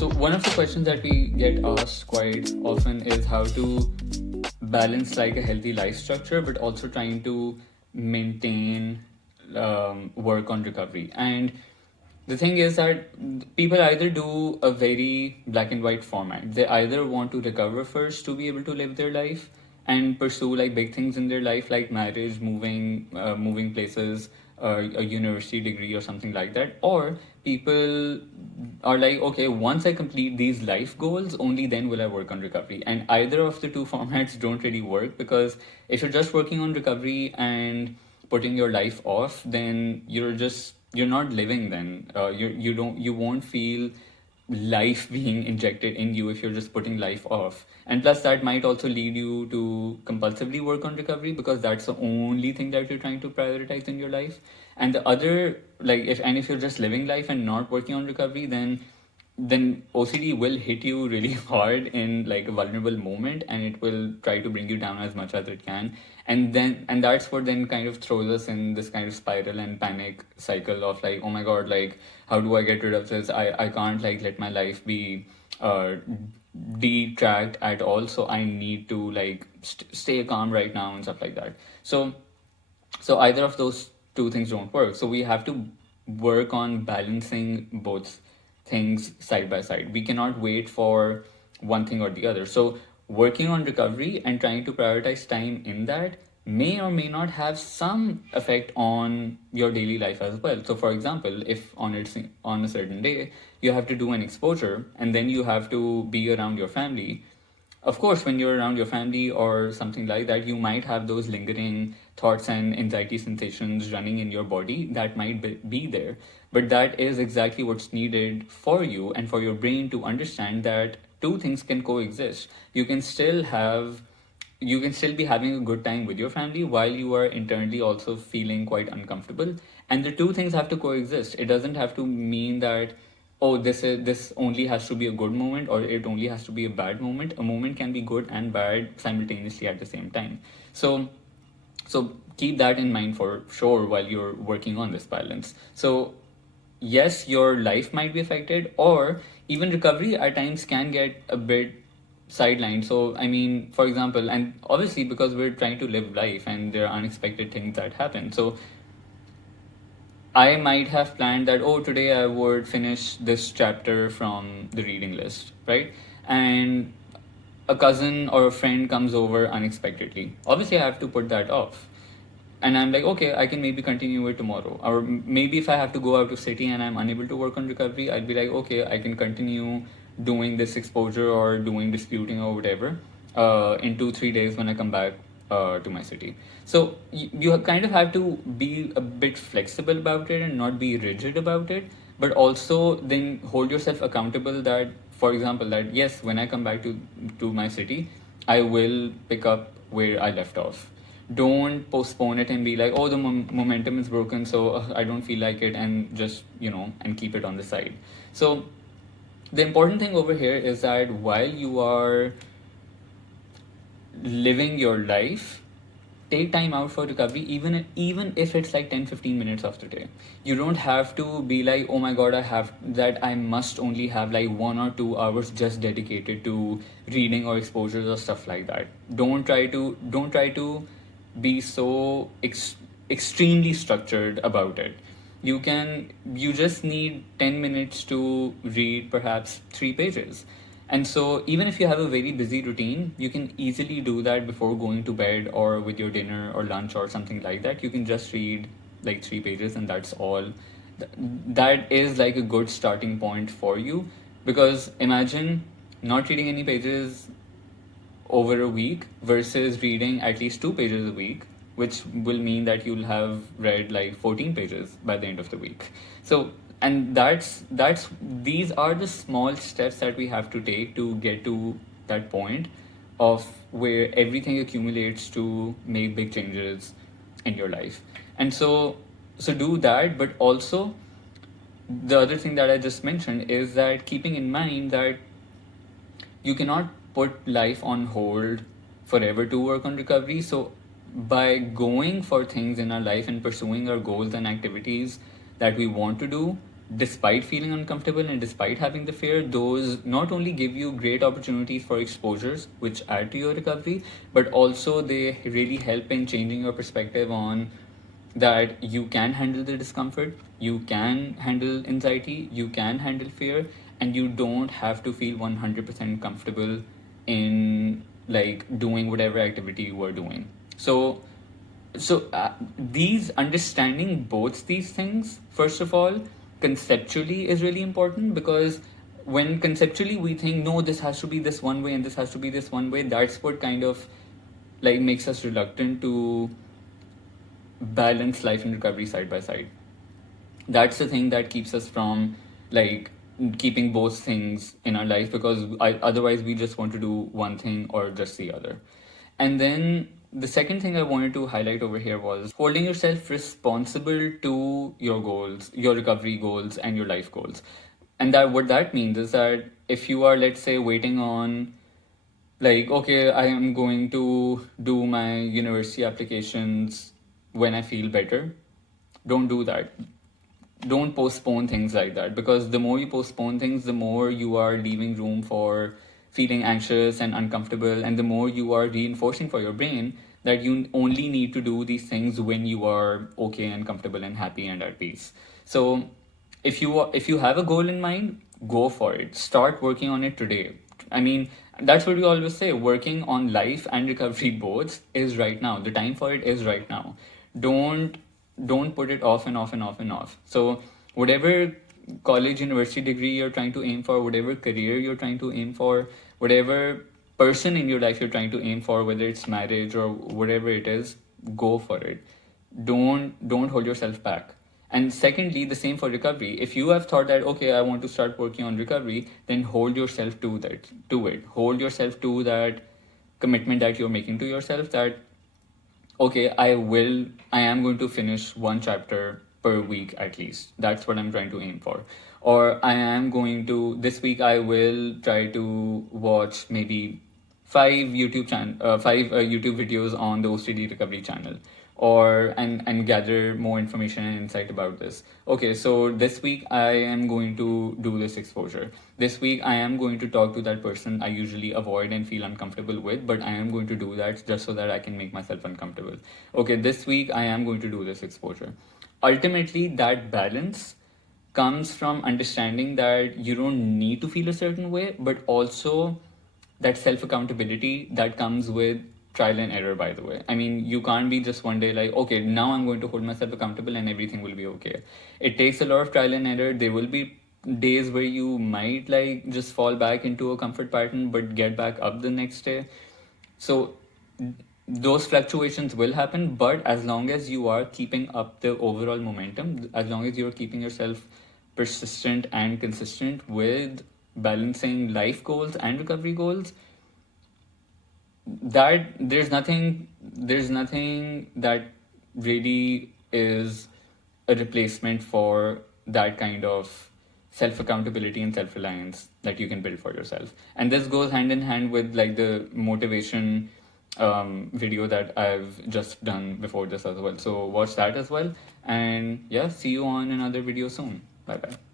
So one of the questions that we get asked quite often is how to balance like a healthy life structure, but also trying to maintain work on recovery. And the thing is that people either do a very black and white format. They either want to recover first to be able to live their life and pursue like big things in their life, like marriage, moving places, a university degree or something like that. Or people are like, okay, once I complete these life goals, only then will I work on recovery. And either of the two formats don't really work, because if you're just working on recovery and putting your life off, then you're not living. Then you won't feel life being injected in you if you're just putting life off. And plus that might also lead you to compulsively work on recovery, because that's the only thing that you're trying to prioritize in your life. And the other, like, if you're just living life and not working on recovery, then OCD will hit you really hard in like a vulnerable moment, and it will try to bring you down as much as it can. And that's what then kind of throws us in this kind of spiral and panic cycle of like, oh my god, like, how do I get rid of this? I can't like let my life be uh detract at all, so I need to like stay calm right now and stuff like that. So either of those two things don't work. So we have to work on balancing both things side by side. We cannot wait for one thing or the other. So working on recovery and trying to prioritize time in that may or may not have some effect on your daily life as well. So for example, if on a certain day you have to do an exposure and then you have to be around your family, of course, when you're around your family or something like that, you might have those lingering thoughts and anxiety sensations running in your body that might be there. But that is exactly what's needed for you and for your brain to understand that two things can coexist. You can still be having a good time with your family while you are internally also feeling quite uncomfortable. And the two things have to coexist. It doesn't have to mean that, oh, this only has to be a good moment, or it only has to be a bad moment. A moment can be good and bad simultaneously at the same time. So keep that in mind for sure while you're working on this balance. So yes, your life might be affected, or even recovery at times can get a bit sidelined. So I mean, for example, and obviously because we're trying to live life and there are unexpected things that happen. So I might have planned that, oh, today I would finish this chapter from the reading list, right? And a cousin or a friend comes over unexpectedly. Obviously, I have to put that off. And I'm like, okay, I can maybe continue it tomorrow. Or maybe if I have to go out of city and I'm unable to work on recovery, I'd be like, okay, I can continue doing this exposure or doing disputing or whatever in 2-3 days when I come back to my city. So you kind of have to be a bit flexible about it and not be rigid about it, but also then hold yourself accountable that, for example, that yes, when I come back to my city, I will pick up where I left off. Don't postpone it and be like, oh, the momentum is broken, so I don't feel like it, and just, and keep it on the side. So the important thing over here is that while you are living your life, take time out for recovery, even if it's like 10-15 minutes of the day. You don't have to be like, oh my god, I must only have like 1 or 2 hours just dedicated to reading or exposures or stuff like that. Don't try to be so extremely structured about it. You just need 10 minutes to read perhaps 3 pages. And so even if you have a very busy routine, you can easily do that before going to bed or with your dinner or lunch or something like that. You can just read like 3 pages, and that's all. That is like a good starting point for you, because imagine not reading any pages over a week versus reading at least 2 pages a week, which will mean that you'll have read like 14 pages by the end of the week. So, and that's these are the small steps that we have to take to get to that point of where everything accumulates to make big changes in your life. And so do that, but also the other thing that I just mentioned is that keeping in mind that you cannot put life on hold forever to work on recovery. So by going for things in our life and pursuing our goals and activities that we want to do, despite feeling uncomfortable and despite having the fear, those not only give you great opportunities for exposures which add to your recovery, but also they really help in changing your perspective on that you can handle the discomfort, you can handle anxiety, you can handle fear, and you don't have to feel 100% comfortable in like doing whatever activity you are doing. So these understanding both these things, first of all, conceptually is really important, because when conceptually we think no, this has to be this one way and this has to be this one way, that's what kind of like makes us reluctant to balance life and recovery side by side. That's the thing that keeps us from like keeping both things in our life, because otherwise we just want to do one thing or just the other. And then the second thing I wanted to highlight over here was holding yourself responsible to your goals, your recovery goals, and your life goals. And that what that means is that if you are, let's say, waiting on like, okay, I am going to do my university applications when I feel better, don't do that. Don't postpone things like that, because the more you postpone things, the more you are leaving room for feeling anxious and uncomfortable, and the more you are reinforcing for your brain that you only need to do these things when you are okay and comfortable and happy and at peace. So if you have a goal in mind, go for it, start working on it today. I mean, that's what we always say, working on life and recovery both is right now, the time for it is right now. Don't don't put it off and off and off and off. So whatever college, university degree you're trying to aim for, whatever career you're trying to aim for, whatever person in your life you're trying to aim for, whether it's marriage or whatever it is, go for it. Don't hold yourself back. And secondly, the same for recovery. If you have thought that okay, I want to start working on recovery, then hold yourself to it. Hold yourself to that commitment that you're making to yourself, that okay, I am going to finish one chapter per week at least. That's what I'm trying to aim for. Or I am going to, this week I will try to watch maybe five YouTube videos on the OCD recovery channel, or and gather more information and insight about this. Okay, so this week I am going to do this exposure. This week I am going to talk to that person I usually avoid and feel uncomfortable with, but I am going to do that just so that I can make myself uncomfortable. Okay, this week I am going to do this exposure. Ultimately, that balance comes from understanding that you don't need to feel a certain way, but also that self accountability that comes with trial and error, by the way. I mean, you can't be just one day like, okay, now I'm going to hold myself accountable and everything will be okay. It takes a lot of trial and error. There will be days where you might like just fall back into a comfort pattern but get back up the next day. So those fluctuations will happen, but as long as you are keeping up the overall momentum, as long as you're keeping yourself persistent and consistent with balancing life goals and recovery goals, that there's nothing that really is a replacement for that kind of self accountability and self reliance that you can build for yourself. And this goes hand in hand with like the motivation video that I've just done before this as well. So watch that as well. And yeah, see you on another video soon. Bye bye.